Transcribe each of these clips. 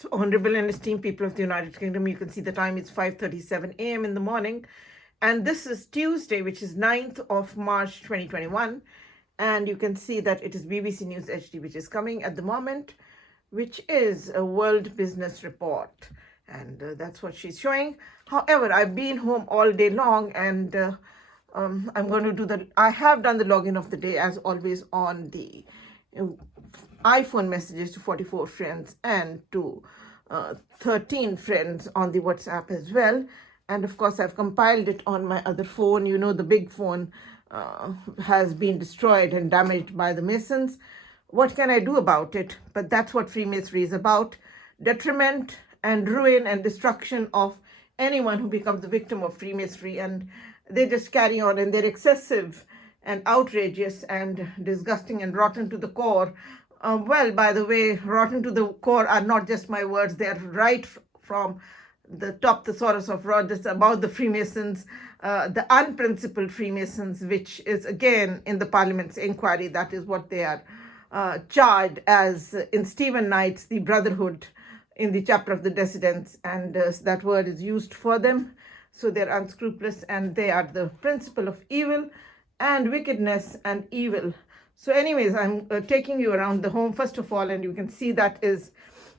So, honorable and esteemed people of the United Kingdom, you can see the time is 5:37 a.m. in the morning. And this is Tuesday, which is 9th of March 2021. And you can see that it is BBC News HD, which is coming at the moment, which is a World Business Report. And that's what she's showing. However, I've been home all day long and I'm going to I have done the login of the day as always on the iPhone messages to 44 friends and to 13 friends on the WhatsApp as well. And of course, I've compiled it on my other phone. You know, the big phone has been destroyed and damaged by the Masons. What can I do about it? But that's what Freemasonry is about. Detriment and ruin and destruction of anyone who becomes the victim of Freemasonry. And they just carry on, and they're excessive and outrageous and disgusting and rotten to the core. Well, by the way, rotten to the core are not just my words. They're right from the top thesaurus of Rogers about the Freemasons, the unprincipled Freemasons, which is again in the Parliament's inquiry. That is what they are charged as in Stephen Knight's The Brotherhood in the chapter of the Dissidents, and that word is used for them. So they're unscrupulous and they are the principle of evil and wickedness and evil. So anyways, I'm taking you around the home first of all, and you can see that is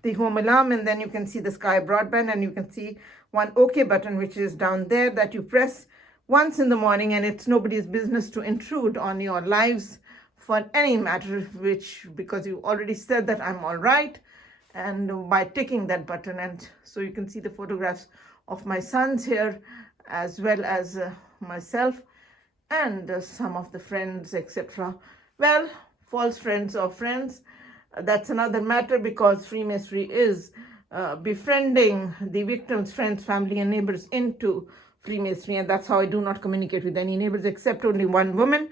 the home alarm, and then you can see the Sky broadband, and you can see one OK button, which is down there, that you press once in the morning, and it's nobody's business to intrude on your lives for any matter, which, because you already said that I'm all right, and by ticking that button. And so you can see the photographs of my sons here, as well as myself and some of the friends, etc. Well, false friends or friends, that's another matter, because Freemasonry is befriending the victims' friends, family, and neighbors into Freemasonry, and that's how I do not communicate with any neighbors except only one woman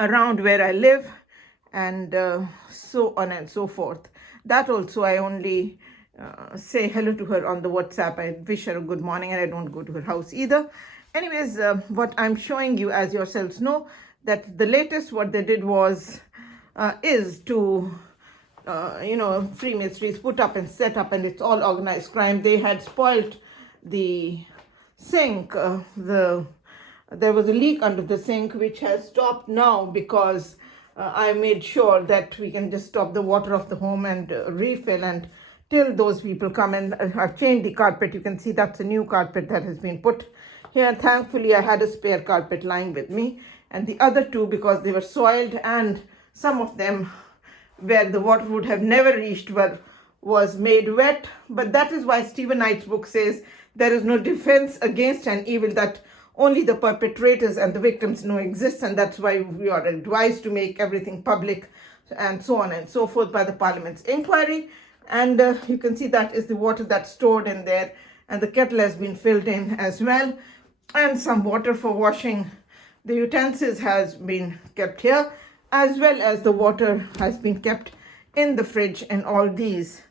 around where I live, and so on and so forth. That also I only say hello to her on the WhatsApp. I wish her a good morning, and I don't go to her house either. Anyways, what I'm showing you, as yourselves know, that the latest what they did was is to Freemasonry is put up and set up, and it's all organized crime. They had spoiled the sink. There was a leak under the sink, which has stopped now, because I made sure that we can just stop the water of the home and refill, and till those people come. And I've changed the carpet. You can see that's a new carpet that has been put here. Thankfully, I had a spare carpet lying with me, and the other two, because they were soiled, and some of them where the water would have never reached was made wet. But that is why Stephen Knight's book says there is no defense against an evil that only the perpetrators and the victims know exists, and that's why we are advised to make everything public, and so on and so forth, by the Parliament's inquiry. And you can see that is the water that's stored in there, and the kettle has been filled in as well, and some water for washing the utensils has been kept here, as well as the water has been kept in the fridge, and all these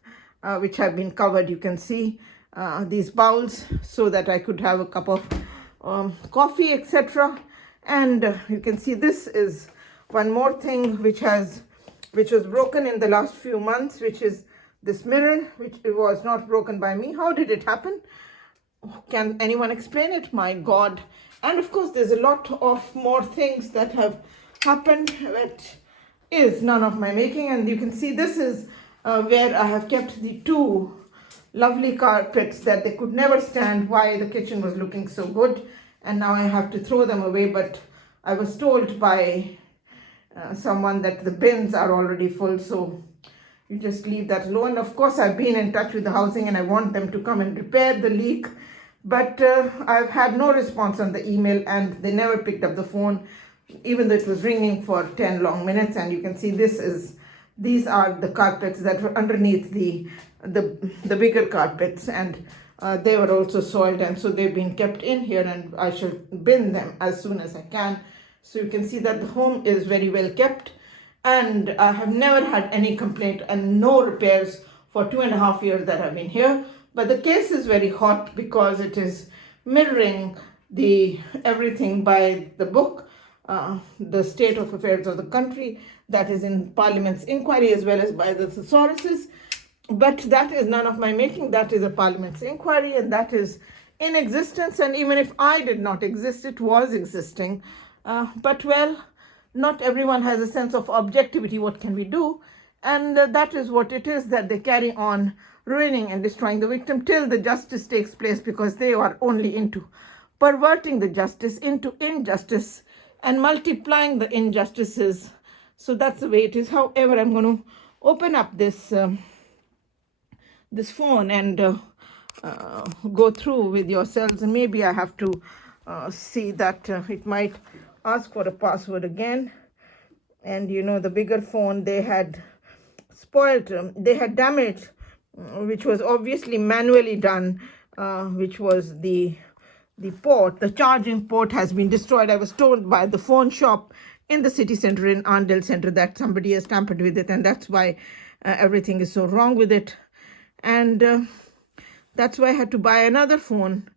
which have been covered. You can see these bowls, so that I could have a cup of coffee, etc. And you can see this is one more thing which was broken in the last few months, which is this mirror, which was not broken by me. How did it happen? Can anyone explain it? My God. And of course, there's a lot of more things that have happened, which is none of my making. And you can see this is where I have kept the two lovely carpets that they could never stand, why the kitchen was looking so good, and now I have to throw them away. But I was told by someone that the bins are already full, so you just leave that alone. Of course, I've been in touch with the housing, and I want them to come and repair the leak, but I've had no response on the email, and they never picked up the phone, even though it was ringing for 10 long minutes. And you can see these are the carpets that were underneath the bigger carpets, and they were also soiled, and so they've been kept in here, and I shall bin them as soon as I can. So you can see that the home is very well kept, and I have never had any complaint and no repairs for 2.5 years that I've been here. But the case is very hot, because it is mirroring everything by the book, the state of affairs of the country, that is in Parliament's inquiry, as well as by the thesauruses. But that is none of my making. That is a Parliament's inquiry, and that is in existence. And even if I did not exist, it was existing. But well, not everyone has a sense of objectivity. What can we do? And that is what it is, that they carry on ruining and destroying the victim till the justice takes place, because they are only into perverting the justice into injustice and multiplying the injustices. So that's the way it is. However, I'm going to open up this phone and go through with yourselves, and maybe I have to see that it might ask for a password again. And the bigger phone, they had spoiled, they had damaged, which was obviously manually done, which was the port. The charging port has been destroyed. I was told by the phone shop in the city center, in Arndale Center, that somebody has tampered with it, and that's why everything is so wrong with it. And that's why I had to buy another phone.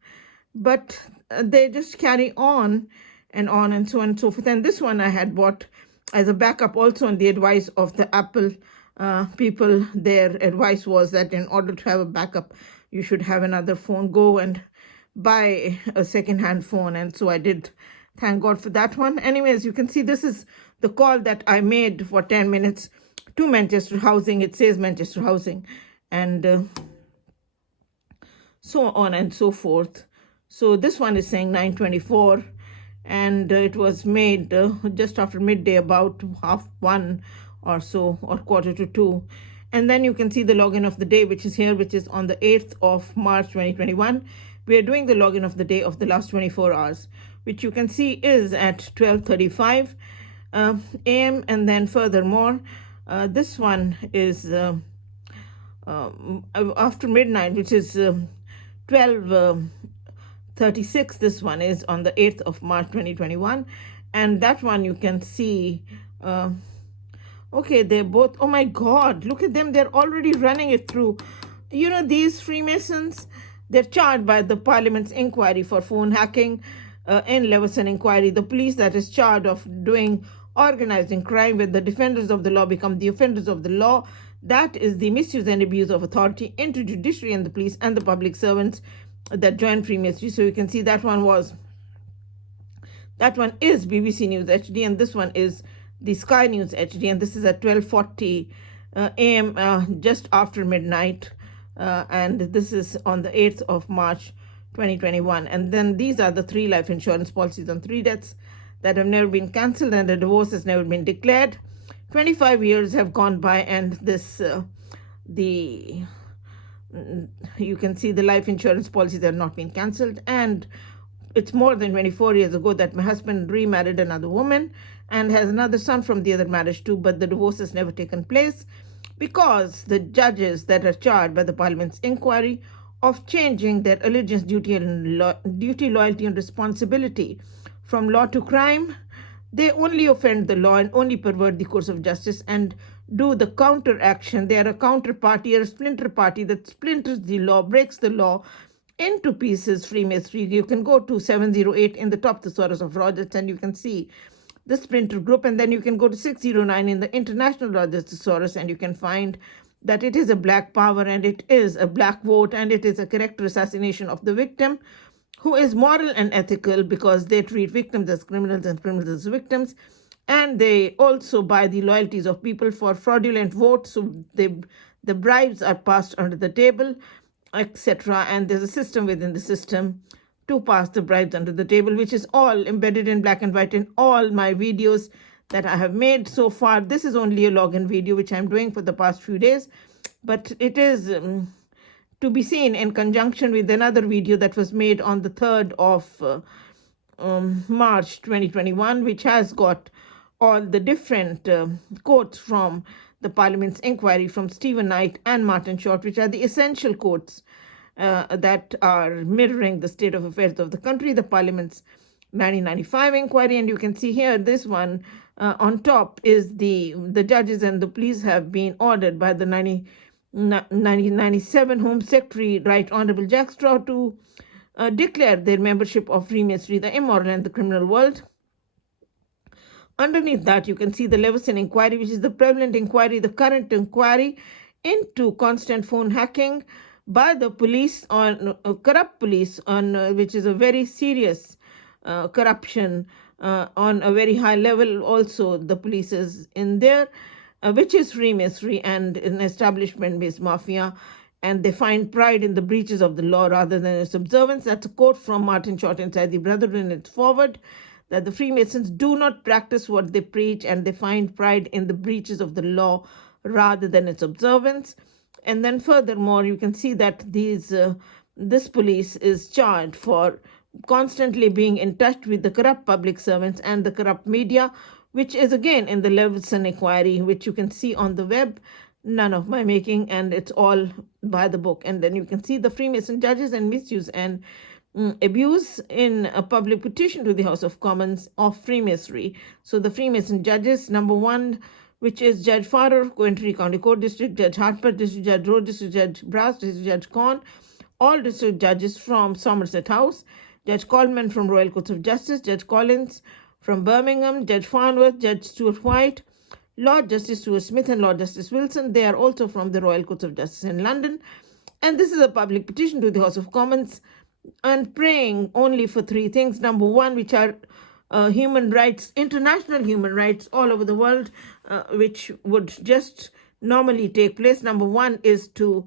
But they just carry on and on and so on and so forth. And this one I had bought as a backup also on the advice of the Apple people. Their advice was that in order to have a backup, you should have another phone. Go and buy a second-hand phone. And so I did. Thank God for that one. Anyways, you can see this is the call that I made for 10 minutes to Manchester Housing. It says Manchester Housing. And so on and so forth. So this one is saying 9:24, and it was made just after midday, about 1:30 or so, or 1:45. And then you can see the login of the day, which is here, which is on the 8th of March 2021. We are doing the login of the day of the last 24 hours, which you can see is at 12:35 a.m. And then furthermore, this one is after midnight, which is 12:36. This one is on the 8th of March 2021. And that one you can see, okay, they're both, oh my God, look at them. They're already running it through. These Freemasons, they're charged by the Parliament's inquiry for phone hacking in Leveson inquiry. The police that is charged of doing organizing crime, when the defenders of the law become the offenders of the law. That is the misuse and abuse of authority into judiciary and the police and the public servants that join Freemasonry. So you can see that one is BBC News HD, and this one is the Sky News HD, and this is at 12:40 a.m. Just after midnight, and this is on the 8th of March 2021. And then these are the 3 life insurance policies on 3 deaths that have never been cancelled, and the divorce has never been declared. 25 years have gone by, and this you can see the life insurance policies have not been cancelled. And it's more than 24 years ago that my husband remarried another woman and has another son from the other marriage too, but the divorce has never taken place because the judges that are charged by the Parliament's inquiry of changing their allegiance, duty, loyalty, and responsibility from law to crime, they only offend the law and only pervert the course of justice and do the counter action. They are a counterparty or a splinter party that splinters the law, breaks the law into pieces. Freemasonry. You can go to 708 in the top thesaurus of Rogers, and you can see the splinter group. And then you can go to 609 in the International Rogers Thesaurus, and you can find that it is a black power, and it is a black vote, and it is a character assassination of the victim, who is moral and ethical, because they treat victims as criminals and criminals as victims. And they also buy the loyalties of people for fraudulent votes. So the bribes are passed under the table, etc. And there's a system within the system to pass the bribes under the table, which is all embedded in black and white in all my videos that I have made so far. This is only a login video, which I'm doing for the past few days, but it is to be seen in conjunction with another video that was made on the 3rd of March 2021, which has got all the different quotes from the Parliament's inquiry from Stephen Knight and Martin Short, which are the essential quotes that are mirroring the state of affairs of the country, the Parliament's 1995 inquiry. And you can see here, this one on top is the judges and the police have been ordered by the 1997 Home Secretary, Right Honorable Jack Straw, to declare their membership of Freemasonry the immoral and the criminal world. Underneath that, you can see the Leveson inquiry, which is the prevalent inquiry, the current inquiry into constant phone hacking by the police on corrupt police on which is a very serious corruption on a very high level. Also, the police is in there, which is Freemasonry and an establishment-based mafia, and they find pride in the breaches of the law rather than its observance. That's a quote from Martin Short inside the Brethren. It's forward that the Freemasons do not practice what they preach, and they find pride in the breaches of the law rather than its observance. And then furthermore, you can see that this police is charged for constantly being in touch with the corrupt public servants and the corrupt media, which is again in the Levinson inquiry, which you can see on the web, none of my making, and it's all by the book. And then you can see the Freemason judges and misuse and abuse in a public petition to the House of Commons of Freemasonry. So the Freemason judges, number one, which is Judge Farrer, Coventry County Court District, Judge Harper, District Judge Rowe, District Judge Brass, District Judge Corn, all district judges from Somerset House, Judge Coleman from Royal Courts of Justice, Judge Collins from Birmingham, Judge Farnworth, Judge Stuart White, Lord Justice Stuart Smith, and Lord Justice Wilson. They are also from the Royal Courts of Justice in London. And this is a public petition to the House of Commons and praying only for three things. Number one, which are human rights, international human rights all over the world, which would just normally take place. Number one is to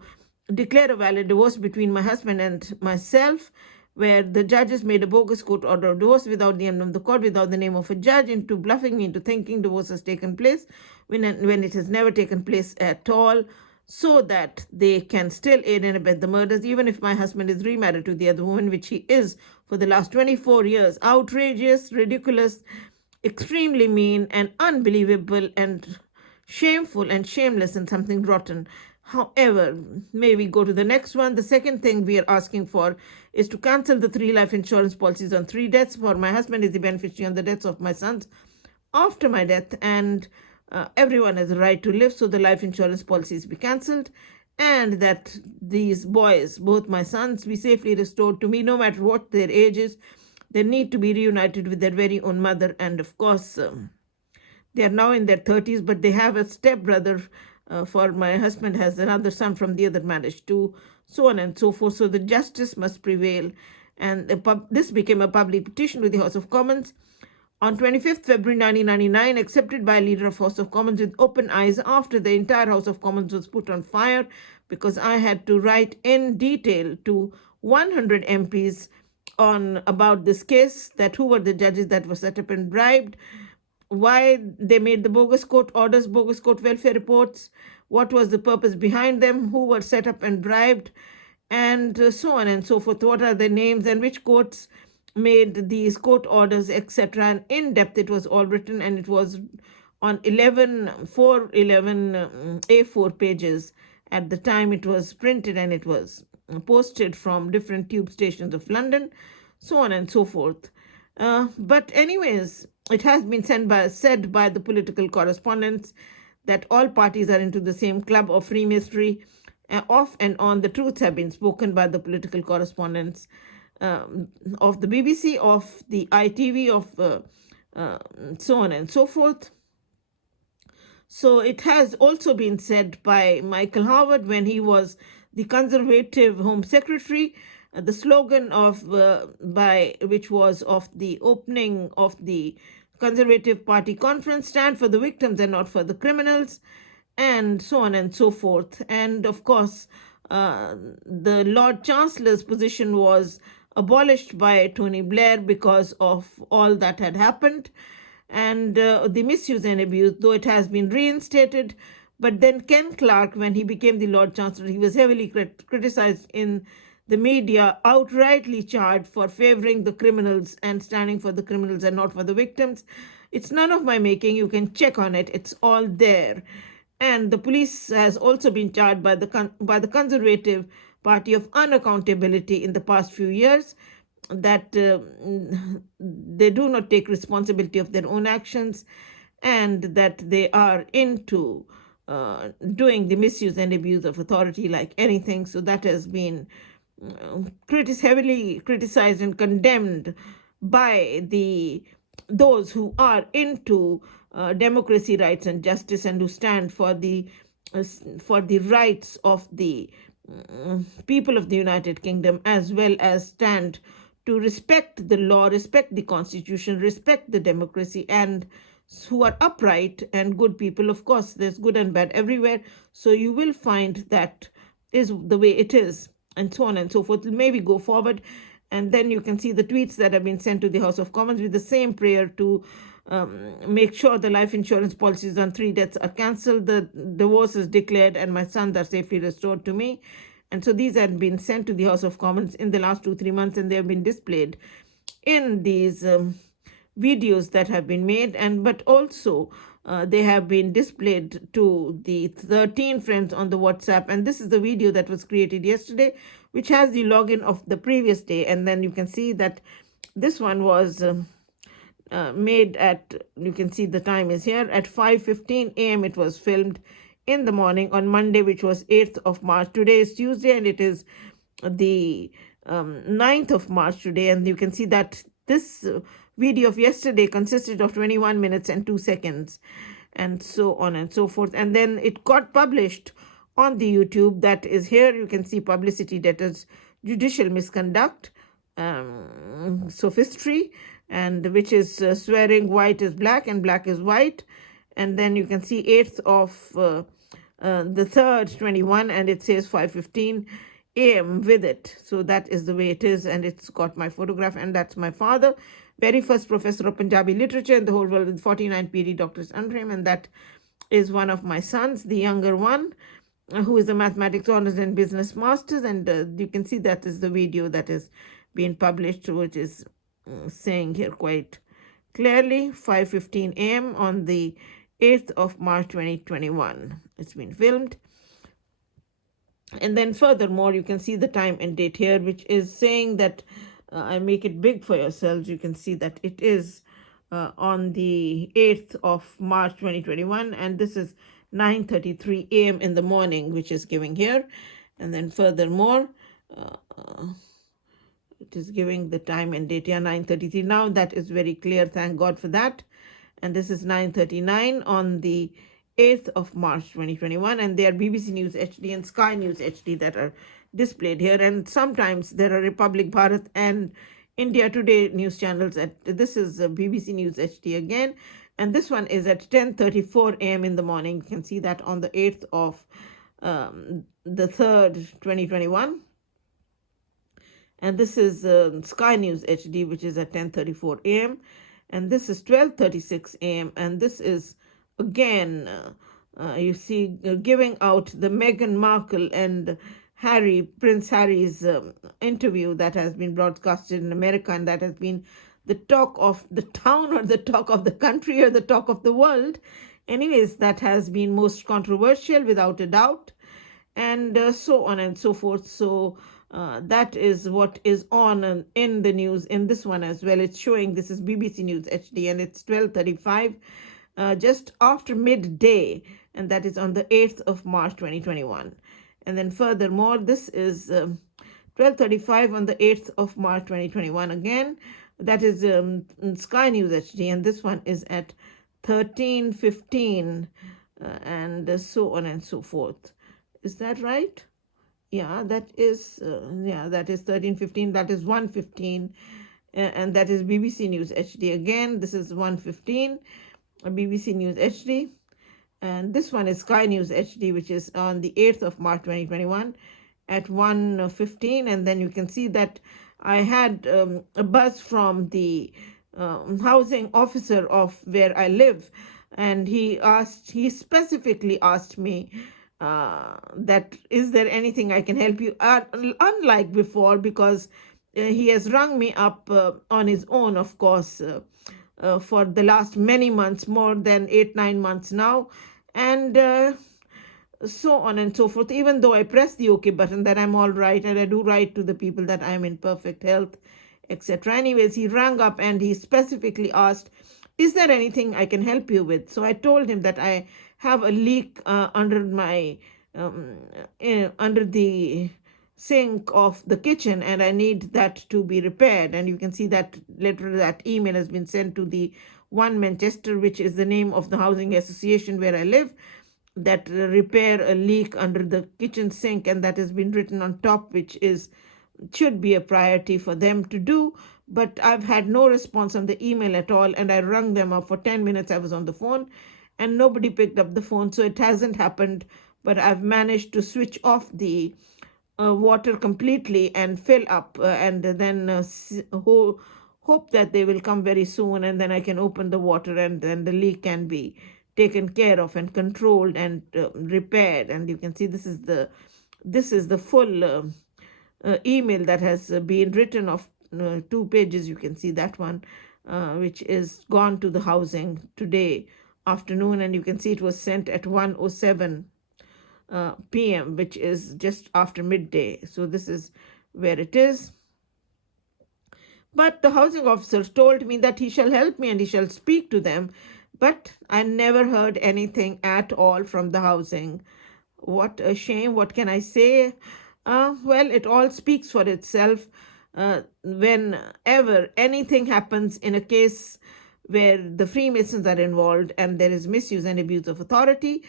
declare a valid divorce between my husband and myself, where the judges made a bogus court order of divorce without the name of the court, without the name of a judge, into bluffing me into thinking divorce has taken place when it has never taken place at all, so that they can still aid and abet the murders, even if my husband is remarried to the other woman, which he is for the last 24 years. Outrageous, ridiculous, extremely mean, and unbelievable, and shameful and shameless, and something rotten. However, may we go to the next one. The second thing we are asking for is to cancel the 3 life insurance policies on 3 deaths. For my husband is the beneficiary on the deaths of my sons after my death, and everyone has a right to live, so the life insurance policies be cancelled, and that these boys, both my sons, be safely restored to me, no matter what their age is. They need to be reunited with their very own mother, and of course, they are now in their 30s, but they have a stepbrother, for my husband has another son from the other marriage too, so on and so forth. So the justice must prevail, and this became a public petition to the House of Commons on 25th February 1999, accepted by a leader of House of Commons with open eyes after the entire House of Commons was put on fire, because I had to write in detail to 100 MPs about this case, that who were the judges that were set up and bribed, why they made the bogus court orders, bogus court welfare reports, what was the purpose behind them, who were set up and bribed, and so on and so forth, what are their names and which courts made these court orders, etc. And in depth it was all written, and it was on 11 A4 pages at the time it was printed, and it was posted from different tube stations of London, so on and so forth. But anyways, it has been said by the political correspondents that all parties are into the same club of Freemasonry. Off and on, the truths have been spoken by the political correspondents of the BBC, of the ITV, of so on and so forth. So it has also been said by Michael Howard when he was the Conservative Home Secretary. The slogan of which was of the opening of the Conservative Party conference, stand for the victims and not for the criminals, and so on and so forth. And of course, the Lord Chancellor's position was abolished by Tony Blair because of all that had happened, and the misuse and abuse, though it has been reinstated. But then Ken Clarke, when he became the Lord Chancellor, he was heavily criticized in the media, outrightly charged for favoring the criminals and standing for the criminals and not for the victims. It's none of my making. You can check on it. It's all there. And the police has also been charged by the Conservative Party of unaccountability in the past few years, that they do not take responsibility of their own actions, and that they are into doing the misuse and abuse of authority like anything. So that has been heavily criticized and condemned by those who are into democracy, rights, and justice, and who stand for the for the rights of the people of the United Kingdom, as well as stand to respect the law, respect the constitution, respect the democracy, and who are upright and good people. Of course, there's good and bad everywhere. So you will find that is the way it is, and so on and so forth. Maybe go forward, and then you can see the tweets that have been sent to the House of Commons with the same prayer to make sure the life insurance policies on 3 deaths are cancelled, the divorce is declared, and my sons are safely restored to me. And so these had been sent to the House of Commons in the last 2-3 months, and they have been displayed in these videos that have been made, and but also they have been displayed to the 13 friends on the WhatsApp. And this is the video that was created yesterday, which has the login of the previous day. And then you can see that this one was made at, you can see the time is here, at 5:15 a.m. It was filmed in the morning on Monday, which was 8th of March. Today is Tuesday, and it is the 9th of March today. And you can see that this video of yesterday consisted of 21 minutes and 2 seconds, and so on and so forth. And then it got published on the YouTube. That is here. You can see Publicity, Deters, Judicial Misconduct, Sophistry, and which is swearing white is black and black is white. And then you can see 8th of the 3rd, 21, and it says 5:15 a.m. with it. So that is the way it is, and it's got my photograph, and that's my father, very first professor of Punjabi literature in the whole world with 49 PhD doctors under him. And that is one of my sons, the younger one, who is a mathematics honors and business masters. And you can see that is the video that is being published, which is saying here quite clearly 5:15 a.m. on the 8th of March 2021. It's been filmed. And then furthermore, you can see the time and date here, which is saying that I make it big for yourselves. You can see that it is on the 8th of March 2021, and this is 9:33 a.m. in the morning, which is giving here. And then furthermore, it is giving the time and date here, 9:33. Now that is very clear. Thank God for that. And this is 9:39 on the 8th of March 2021. And they are BBC News HD and Sky News HD that are displayed here. And sometimes there are Republic Bharat and India Today news channels. This is BBC News HD again. And this one is at 10:34 a.m. in the morning. You can see that on the 8th of the 3rd, 2021. And this is Sky News HD, which is at 10:34 a.m. And this is 12:36 a.m. And this is, again, you see, giving out the Meghan Markle and Prince Harry's interview that has been broadcasted in America, and that has been the talk of the town, or the talk of the country, or the talk of the world. Anyways, that has been most controversial, without a doubt, and so on and so forth. So that is what is on in the news in this one as well. It's showing, this is BBC News HD, and it's 12:35, just after midday, and that is on the 8th of March 2021. And then furthermore, this is 12:35 on the 8th of March 2021 again. That is Sky News HD, and this one is at 13:15, and so on and so forth. Is that right? Yeah, that is 13:15. That is 1:15, and that is BBC News HD again. This is 1:15, BBC News HD. And this one is Sky News HD, which is on the 8th of March 2021 at 1:15. And then you can see that I had a buzz from the housing officer of where I live. And he specifically asked me that, is there anything I can help you? Unlike before, because he has rung me up on his own, of course, for the last many months, more than 8-9 months now. And so on and so forth. Even though I press the OK button that I'm all right, and I do write to the people that I'm in perfect health, etc. Anyways, he rang up and he specifically asked, is there anything I can help you with? So I told him that I have a leak under my under the sink of the kitchen, and I need that to be repaired. And you can see that letter, that email has been sent to the One Manchester, which is the name of the housing association where I live. that repair a leak under the kitchen sink, and that has been written on top, which is should be a priority for them to do. But I've had no response on the email at all, and I rung them up for 10 minutes. I was on the phone and nobody picked up the phone, so it hasn't happened. But I've managed to switch off the water completely and fill up, and then hope that they will come very soon, and then I can open the water, and then the leak can be taken care of and controlled and repaired. And you can see this is the full email that has been written of 2 pages. You can see that one, which is gone to the housing today afternoon, and you can see it was sent at 1:07 p.m., which is just after midday. So this is where it is. But the housing officer told me that he shall help me and he shall speak to them. But I never heard anything at all from the housing. What a shame. What can I say? Well, it all speaks for itself. Whenever anything happens in a case where the Freemasons are involved and there is misuse and abuse of authority,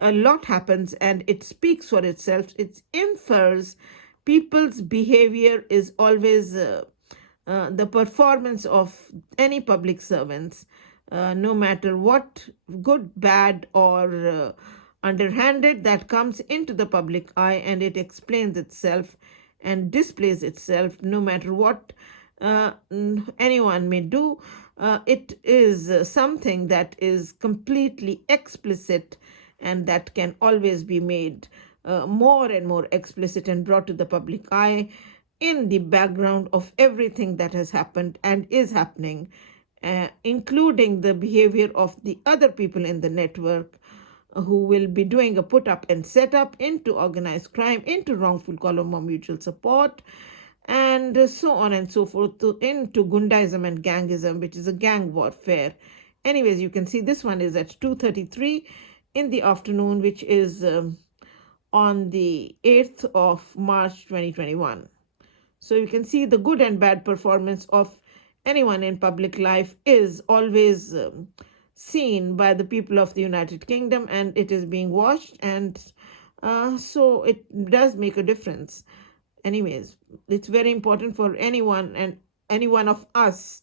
a lot happens, and it speaks for itself. It infers people's behavior is always the performance of any public servants, no matter what good, bad, or underhanded that comes into the public eye, and it explains itself and displays itself no matter what anyone may do. It is something that is completely explicit, and that can always be made more and more explicit and brought to the public eye in the background of everything that has happened and is happening, including the behavior of the other people in the network who will be doing a put up and set up into organized crime, into wrongful column or mutual support, and so on and so forth, into Gundaism and Gangism, which is a gang warfare. Anyways, you can see this one is at 2:33 in the afternoon, which is on the 8th of March 2021. So you can see the good and bad performance of anyone in public life is always seen by the people of the United Kingdom, and it is being watched, and so it does make a difference. Anyways, it's very important for anyone and any one of us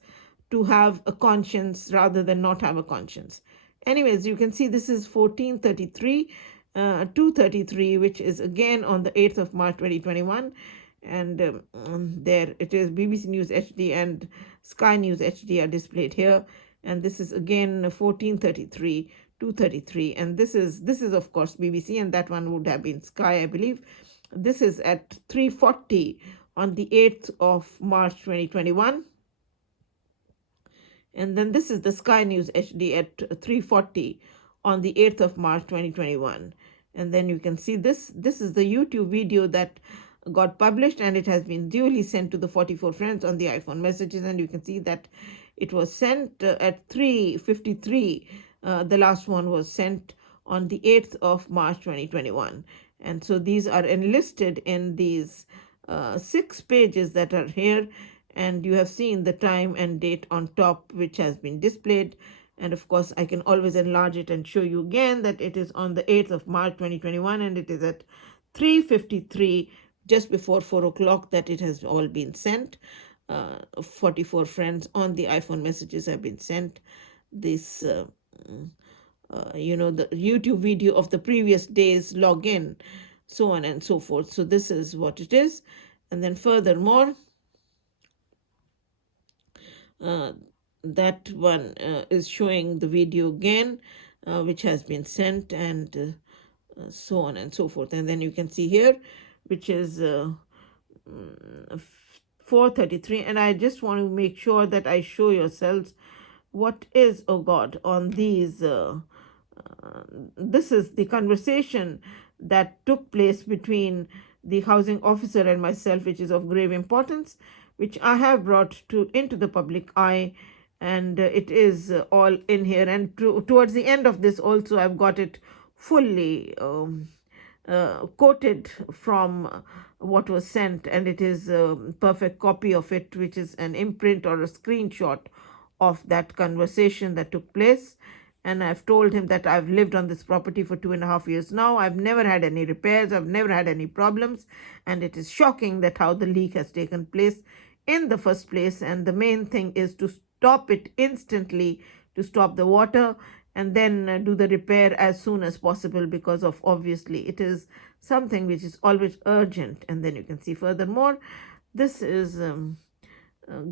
to have a conscience rather than not have a conscience. Anyways, you can see this is 14:33, 2:33, which is again on the 8th of March 2021. And there it is. BBC News HD and Sky News HD are displayed here. And this is again 14:33, 2:33. And this is of course BBC, and that one would have been Sky, I believe. This is at 3:40 on the 8th of March 2021. And then this is the Sky News HD at 3:40 on the 8th of March 2021. And then you can see this is the YouTube video that got published, and it has been duly sent to the 44 friends on the iPhone messages, and you can see that it was sent at 3:53. The last one was sent on the 8th of March 2021. And so these are enlisted in these 6 pages that are here, and you have seen the time and date on top, which has been displayed. And of course, I can always enlarge it and show you again that it is on the 8th of March 2021, and it is at 3:53, just before 4 o'clock, that it has all been sent. 44 friends on the iPhone messages have been sent this, the YouTube video of the previous day's login, so on and so forth. So this is what it is. And then furthermore, that one is showing the video again, which has been sent, and so on and so forth. And then you can see here, which is 4:33. And I just want to make sure that I show yourselves what is, oh God, on these. This is the conversation that took place between the housing officer and myself, which is of grave importance, which I have brought into the public eye, and it is all in here. And towards the end of this also, I've got it fully quoted from what was sent, and it is a perfect copy of it, which is an imprint or a screenshot of that conversation that took place. And I've told him that I've lived on this property for 2.5 years now. I've never had any repairs. I've never had any problems. And it is shocking that how the leak has taken place in the first place. And the main thing is to stop it instantly, to stop the water, and then do the repair as soon as possible, because of obviously it is something which is always urgent. And then you can see furthermore, this is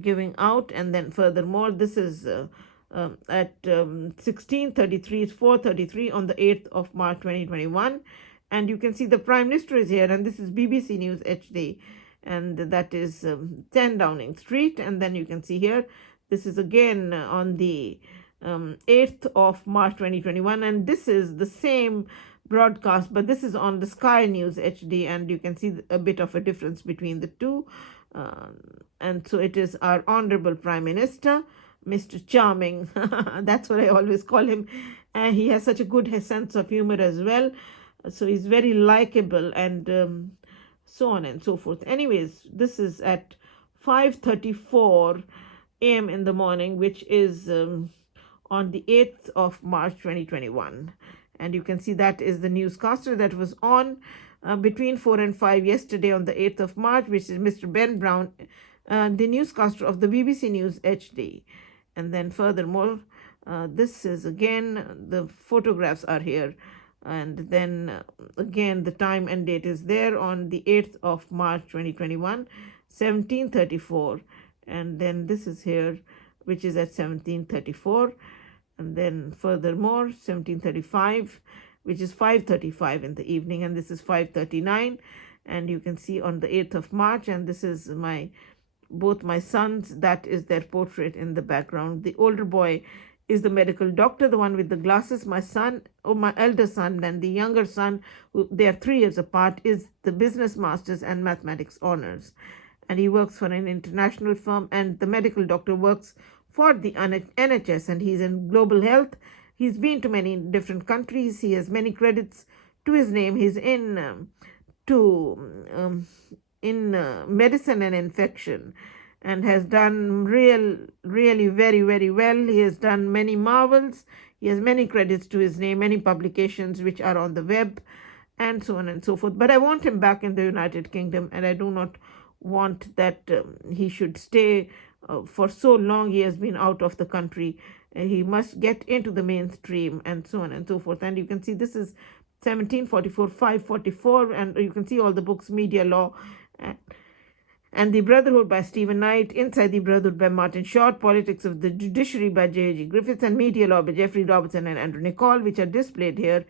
giving out. And then furthermore, this is at 16:33, it's 4:33 on the 8th of March 2021. And you can see the Prime Minister is here, and this is BBC News HD, and that is 10 Downing Street. And then you can see here, this is again on the 8th of March 2021, and this is the same broadcast, but this is on the Sky News HD, and you can see a bit of a difference between the two. And so it is our Honorable Prime Minister, Mr. Charming. That's what I always call him. And he has such a good sense of humor as well. So he's very likable, and so on and so forth. Anyways, this is at 5:34 a.m. in the morning, which is on the 8th of March 2021. And you can see that is the newscaster that was on between 4 and 5 yesterday on the 8th of March, which is Mr. Ben Brown, the newscaster of the BBC News HD. And then furthermore, this is again, the photographs are here. And then again, the time and date is there on the 8th of March 2021, 17:34. And then this is here, which is at 17:34. And then furthermore, 17:35, which is 5:35 in the evening. And this is 5:39. And you can see on the 8th of March, and this is both my sons, that is their portrait in the background. The older boy is the medical doctor, the one with the glasses. My son, or my elder son, and the younger son, they are 3 years apart, is the business masters and mathematics honors. And he works for an international firm, and the medical doctor works for the NHS, and he's in global health. He's been to many different countries. He has many credits to his name. He's in medicine and infection, and has done really very, very well. He has done many marvels. He has many credits to his name, many publications which are on the web, and so on and so forth. But I want him back in the United Kingdom, and I do not want that he should stay for so long. He has been out of the country. He must get into the mainstream, and so on and so forth. And you can see this is 1744, 544, and you can see all the books, Media Law, and The Brotherhood by Stephen Knight, Inside the Brotherhood by Martin Short, Politics of the Judiciary by J.G. Griffiths, and Media Law by Jeffrey Robertson and Andrew Nicol, which are displayed here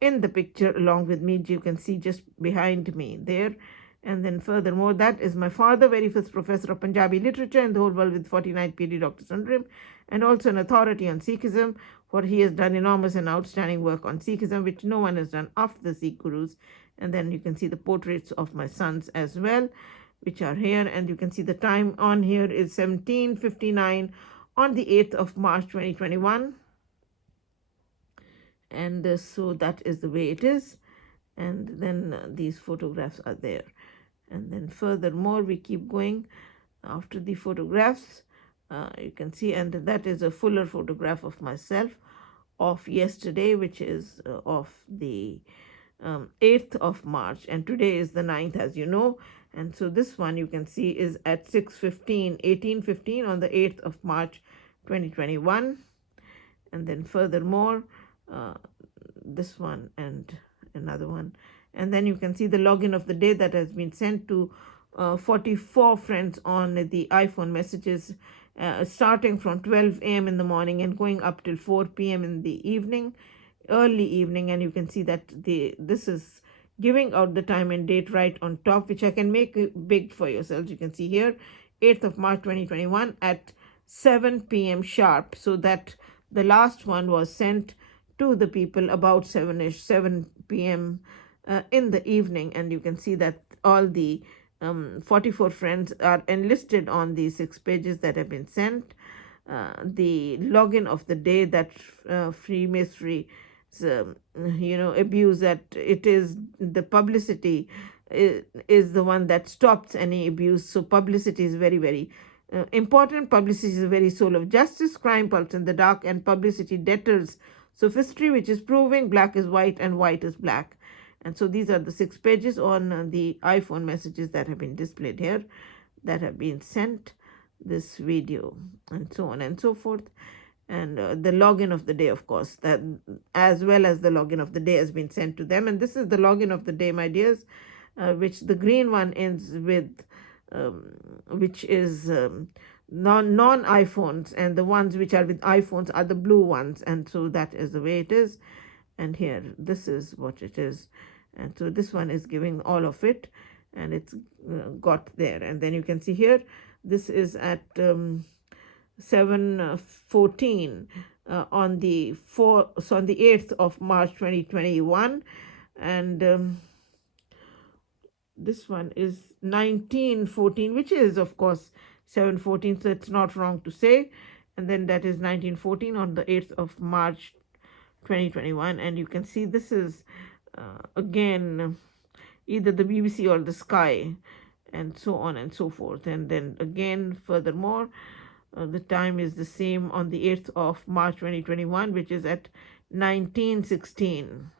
in the picture along with me. You can see just behind me there. And then furthermore, that is my father, very first professor of Punjabi literature in the whole world with 49th PhD doctorate under him, and also an authority on Sikhism, for he has done enormous and outstanding work on Sikhism, which no one has done after the Sikh gurus. And then you can see the portraits of my sons as well, which are here. And you can see the time on here is 17:59 on the 8th of March 2021. And so that is the way it is. And then these photographs are there. And then furthermore, we keep going after the photographs. You can see, and that is a fuller photograph of myself of yesterday, which is of the 8th of March. And today is the 9th, as you know. And so this one you can see is at 18:15 on the 8th of March 2021. And then furthermore, this one and another one. And then you can see the login of the day that has been sent to 44 friends on the iPhone messages, starting from 12 a.m. in the morning and going up till 4 p.m. in the evening, early evening. And you can see that this is giving out the time and date right on top, which I can make big for yourselves. You can see here, 8th of March 2021 at 7 p.m. sharp. So that the last one was sent to the people about 7 p.m. In the evening. And you can see that all the 44 friends are enlisted on the 6 pages that have been sent. The login of the day, that Freemasonry abuse, that it is the publicity is the one that stops any abuse. So publicity is very, very important. Publicity is the very soul of justice. Crime pulps in the dark, and publicity deters sophistry, which is proving black is white and white is black. And so these are the 6 pages on the iPhone messages that have been displayed here, that have been sent this video, and so on and so forth. And the login of the day, of course, that as well as the login of the day has been sent to them. And this is the login of the day, my dears, which the green one ends with, which is non-iPhones, and the ones which are with iPhones are the blue ones. And so that is the way it is. And here, this is what it is. And so this one is giving all of it, and it's got there. And then you can see here, this is at 7:14 on the 8th of March 2021. And this one is 1914, which is of course 7:14, so it's not wrong to say. And then that is 1914 on the 8th of March 2021. And you can see this is again either the BBC or the Sky, and so on and so forth. And then again, furthermore, the time is the same on the 8th of March 2021, which is at 1916,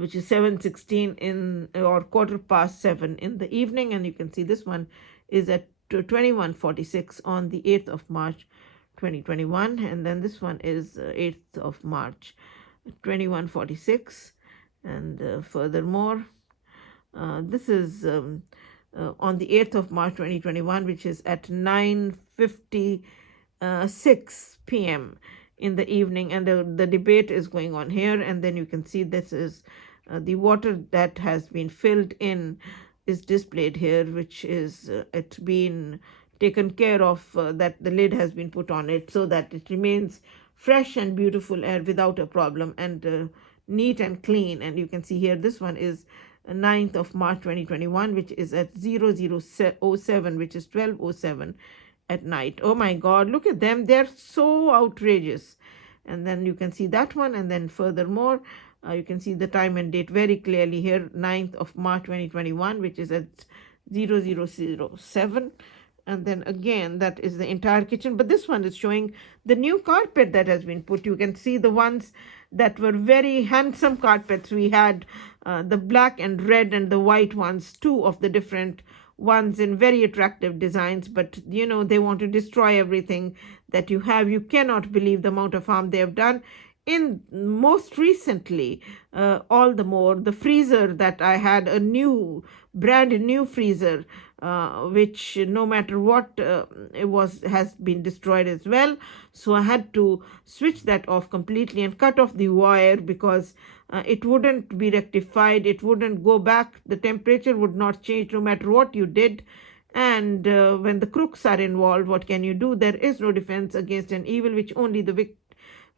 which is 7:16 in, or 7:15 in the evening. And you can see this one is at 21:46 on the 8th of March 2021. And then this one is 8th of March 21:46. And furthermore, this is on the 8th of March 2021, which is at 9:56 p.m. in the evening. And the debate is going on here. And then you can see this is the water that has been filled in is displayed here, which is it's been taken care of, that the lid has been put on it so that it remains fresh and beautiful and without a problem, and neat and clean. And you can see here, this one is 9th of March 2021, which is at 00:07, which is 12:07 at night. Oh my God, look at them. They're so outrageous. And then you can see that one. And then furthermore, you can see the time and date very clearly here, 9th of March 2021, which is at 00:07. And then again, that is the entire kitchen. But this one is showing the new carpet that has been put. You can see the ones that were very handsome carpets. We had the black and red and the white ones, 2 of the different ones in very attractive designs. But, you know, they want to destroy everything that you have. You cannot believe the amount of harm they have done. In most recently, all the more, the freezer that I had, a new, brand new freezer, which no matter what it was, has been destroyed as well. So I had to switch that off completely and cut off the wire, because it wouldn't be rectified, it wouldn't go back, the temperature would not change no matter what you did. And when the crooks are involved, what can you do? There is no defense against an evil which only the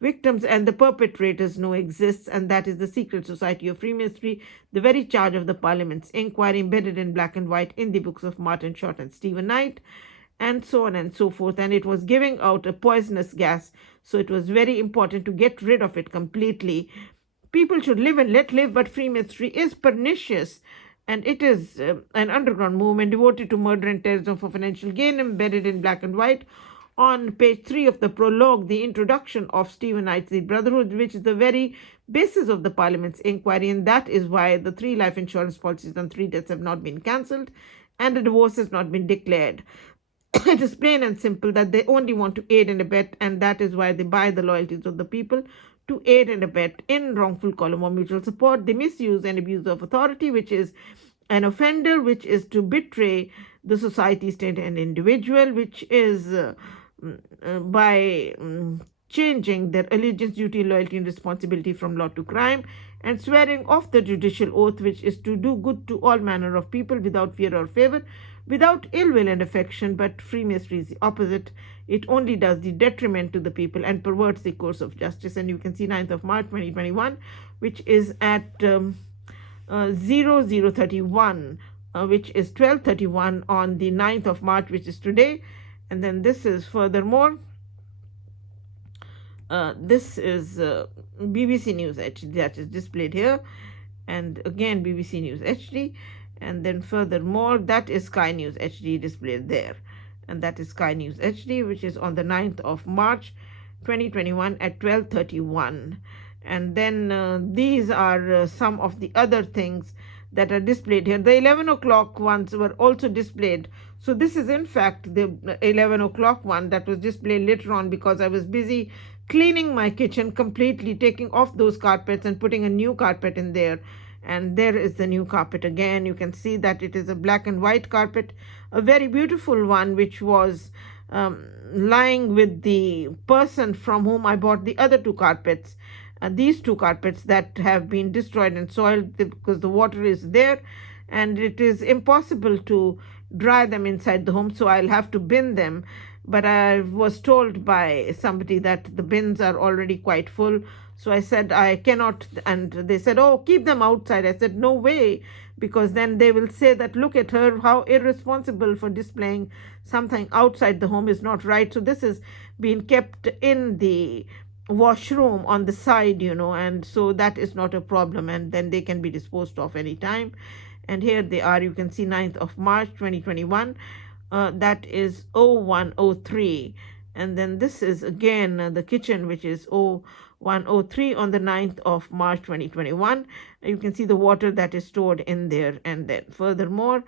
victims and the perpetrators know exists, and that is the secret society of Freemasonry, the very charge of the Parliament's inquiry, embedded in black and white in the books of Martin Short and Stephen Knight, and so on and so forth. And it was giving out a poisonous gas, so it was very important to get rid of it completely. People should live and let live, but Freemasonry is pernicious, and it is an underground movement devoted to murder and terrorism for financial gain, embedded in black and white. On page 3 of the prologue, the introduction of Stephen Knight's The Brotherhood, which is the very basis of the Parliament's inquiry, and that is why the 3 life insurance policies on 3 deaths have not been cancelled and the divorce has not been declared. It is plain and simple that they only want to aid and abet, and that is why they buy the loyalties of the people to aid and abet in wrongful column or mutual support, the misuse and abuse of authority, which is an offender, which is to betray the society, state, and individual, which is by changing their allegiance, duty, loyalty, and responsibility from law to crime, and swearing off the judicial oath, which is to do good to all manner of people without fear or favor, without ill will and affection. But Freemasonry is the opposite. It only does the detriment to the people and perverts the course of justice. And you can see 9th of March 2021, which is at 00:31, which is 12:31 on the 9th of March, which is today. And then this is furthermore, this is BBC News HD that is displayed here, and again BBC News HD. And then furthermore, that is Sky News HD displayed there, and that is Sky News HD, which is on the 9th of March 2021 at 12:31. And then these are some of the other things that are displayed here. The 11 o'clock ones were also displayed. So this is in fact the 11 o'clock one that was displayed later on, because I was busy cleaning my kitchen completely, taking off those carpets and putting a new carpet in there. And there is the new carpet again. You can see that it is a black and white carpet, a very beautiful one, which was lying with the person from whom I bought the other two carpets. These two carpets that have been destroyed and soiled because the water is there and it is impossible to dry them inside the home, so I'll have to bin them. But I was told by somebody that the bins are already quite full, so I said I cannot, and they said, oh, keep them outside. I said, no way, because then they will say that, look at her, how irresponsible for displaying something outside the home is not right. So this is being kept in the washroom on the side, and so that is not a problem, and then they can be disposed of anytime. And here they are. You can see 9th of March 2021. That is 0103. And then this is again the kitchen, which is 0103 on the 9th of March 2021. You can see the water that is stored in there. And then furthermore,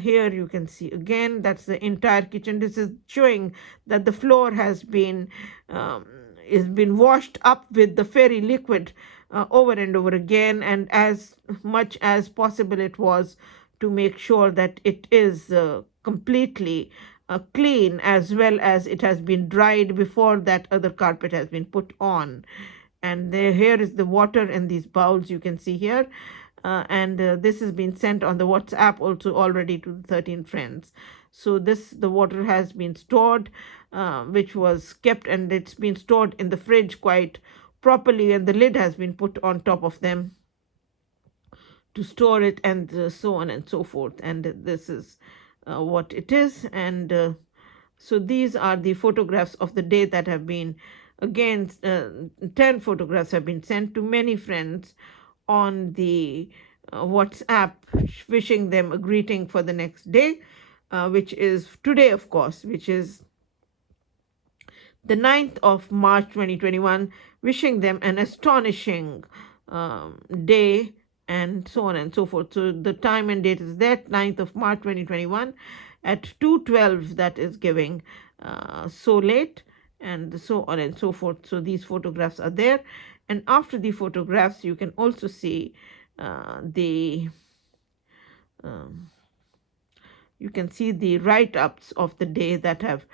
here you can see again, that's the entire kitchen. This is showing that the floor has been washed up with the fairy liquid over and over again, and as much as possible it was to make sure that it is completely clean, as well as it has been dried before that other carpet has been put on. And here is the water in these bowls, you can see here. And this has been sent on the WhatsApp also already to the 13 friends. So the water has been stored, which was kept, and it's been stored in the fridge quite properly, and the lid has been put on top of them to store it, and so on and so forth. And this is what it is. And so these are the photographs of the day that have been, again, 10 photographs have been sent to many friends on the WhatsApp, wishing them a greeting for the next day, which is today, of course, which is the 9th of March 2021, wishing them an astonishing day, and so on and so forth. So the time and date is that 9th of March 2021 at 2:12, that is giving so late, and so on and so forth. So these photographs are there. And after the photographs, you can also see you can see the write-ups of the day that have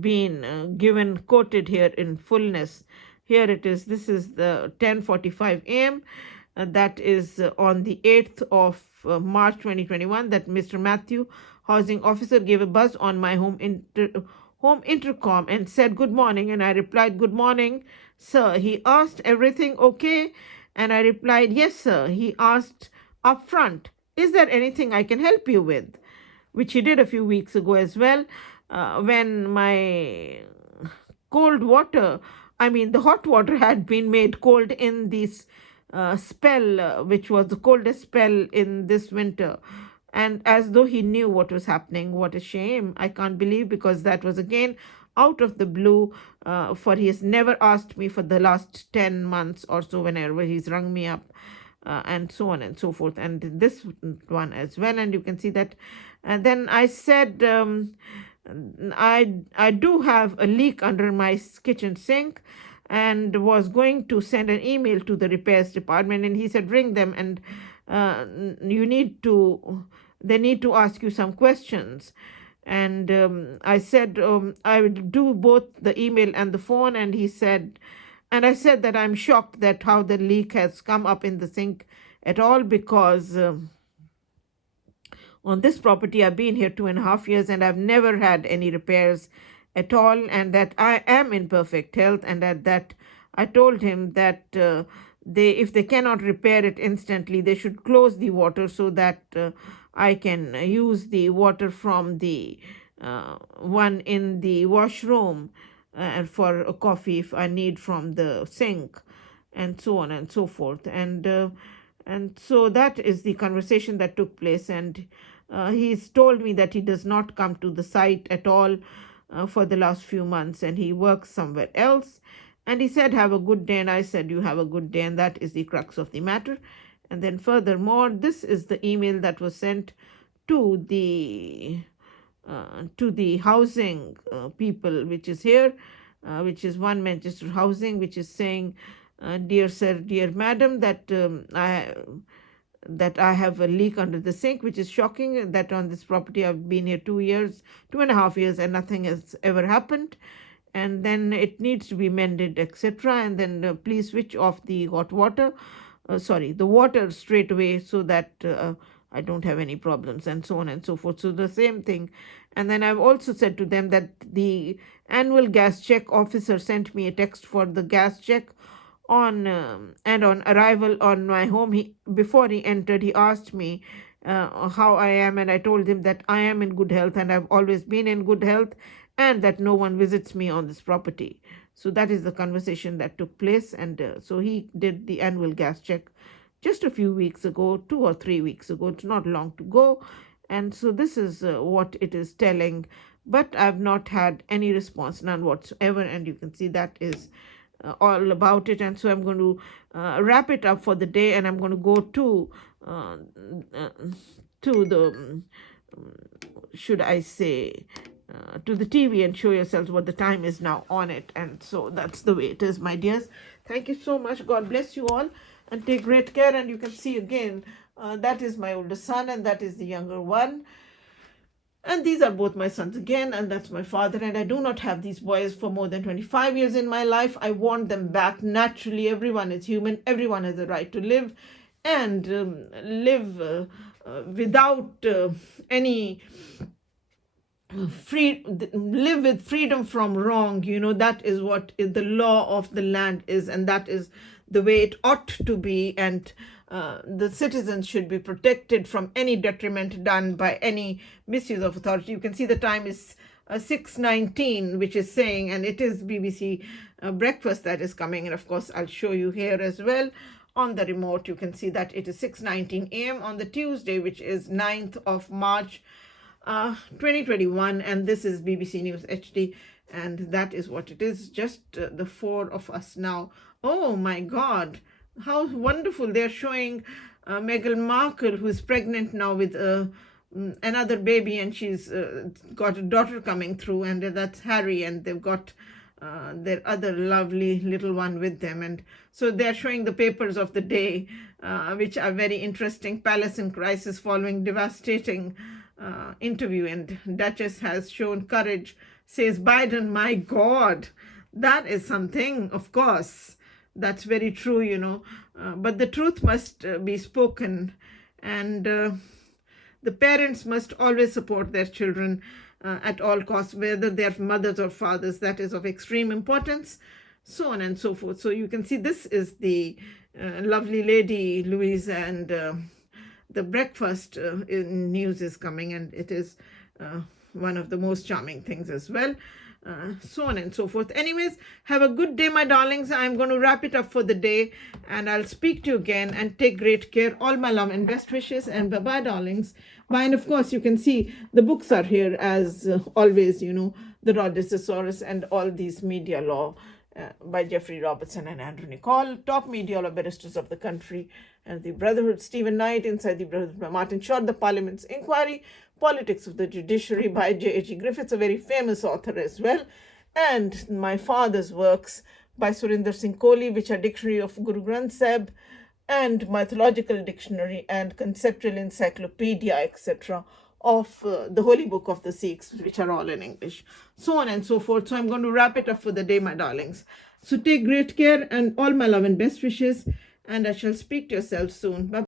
been given, quoted here in fullness. Here it is. This is the 10:45 a.m. That is on the 8th of March 2021, that Mr. Matthew, housing officer, gave a buzz on my home intercom and said, good morning. And I replied, good morning, sir. He asked, everything okay? And I replied, yes, sir. He asked up front, is there anything I can help you with? Which he did a few weeks ago as well, when my the hot water had been made cold in this spell, which was the coldest spell in this winter. And as though he knew what was happening. What a shame. I can't believe, because that was again out of the blue, for he has never asked me for the last 10 months or so whenever he's rung me up, and so on and so forth. And this one as well. And you can see that. And then I said, I do have a leak under my kitchen sink, and was going to send an email to the repairs department. And he said, ring them, and they need to ask you some questions. And I said, I will do both the email and the phone. And he said, and I said that I'm shocked that how the leak has come up in the sink at all, because on this property I've been here 2.5 years and I've never had any repairs at all, and that I am in perfect health. And that I told him that if they cannot repair it instantly, they should close the water so that I can use the water from the one in the washroom and for a coffee if I need from the sink, and so on and so forth. And so that is the conversation that took place. And he's told me that he does not come to the site at all, for the last few months, and he works somewhere else. And he said, have a good day. And I said, you have a good day. And that is the crux of the matter. And then furthermore, this is the email that was sent to the housing people, which is here, which is One Manchester Housing, which is saying, dear sir, dear madam, that I have a leak under the sink, which is shocking. That on this property I've been here 2.5 years, and nothing has ever happened. And then it needs to be mended, etc. And then please switch off the hot water, the water straight away, so that I don't have any problems, and so on and so forth. So the same thing. And then I've also said to them that the annual gas check officer sent me a text for the gas check and on arrival on my home, before he entered, he asked me how I am, and I told him that I am in good health, and I've always been in good health, and that no one visits me on this property. So that is the conversation that took place. And so he did the annual gas check just a few weeks ago, 2 or 3 weeks ago. It's not long to go. And so this is what it is telling. But I've not had any response, none whatsoever. And you can see that is all about it. And so I'm going to wrap it up for the day, and I'm going to go to the, should I say, to the TV and show yourselves what the time is now on it. And so that's the way it is, my dears. Thank you so much. God bless you all, and take great care. And you can see again, that is my older son, and that is the younger one. And these are both my sons again, and that's my father. And I do not have these boys for more than 25 years in my life. I want them back naturally. Everyone is human. Everyone has a right to live, and live without any live with freedom from wrong. That is what the law of the land is, and that is the way it ought to be. And the citizens should be protected from any detriment done by any misuse of authority. You can see the time is 6:19, which is saying, and it is BBC breakfast that is coming. And of course, I'll show you here as well on the remote. You can see that it is 6:19 a.m. on the Tuesday, which is 9th of March 2021. And this is BBC News HD, and that is what it is. Just the four of us now. Oh my God, how wonderful. They're showing Meghan Markle, who is pregnant now with another baby, and she's got a daughter coming through, and that's Harry, and they've got their other lovely little one with them. And so they're showing the papers of the day, which are very interesting. Palace in crisis following devastating interview, and Duchess has shown courage, says Biden. My God, that is something. Of course, that's very true, but the truth must be spoken, and the parents must always support their children at all costs, whether they're mothers or fathers. That is of extreme importance, so on and so forth. So you can see this is the lovely lady Louise, and the breakfast news is coming, and it is one of the most charming things as well. So on and so forth. Anyways, have a good day, my darlings. I'm going to wrap it up for the day, and I'll speak to you again, and take great care. All my love and best wishes, and bye-bye, darlings. Bye. And of course, you can see the books are here as always, the Rhodosaurus and all these media law by Jeffrey Robertson and Andrew Nicol, top media law barristers of the country, and the Brotherhood, Stephen Knight, Inside the Brotherhood by Martin Short, The Parliament's Inquiry, Politics of the Judiciary by J.H.E. Griffiths, a very famous author as well, and my father's works by Surinder Singh Kohli, which are Dictionary of Guru Granth Sahib, and Mythological Dictionary, and Conceptual Encyclopedia, etc., of the Holy Book of the Sikhs, which are all in English, so on and so forth. So I'm going to wrap it up for the day, my darlings. So take great care, and all my love and best wishes, and I shall speak to yourself soon. Bye.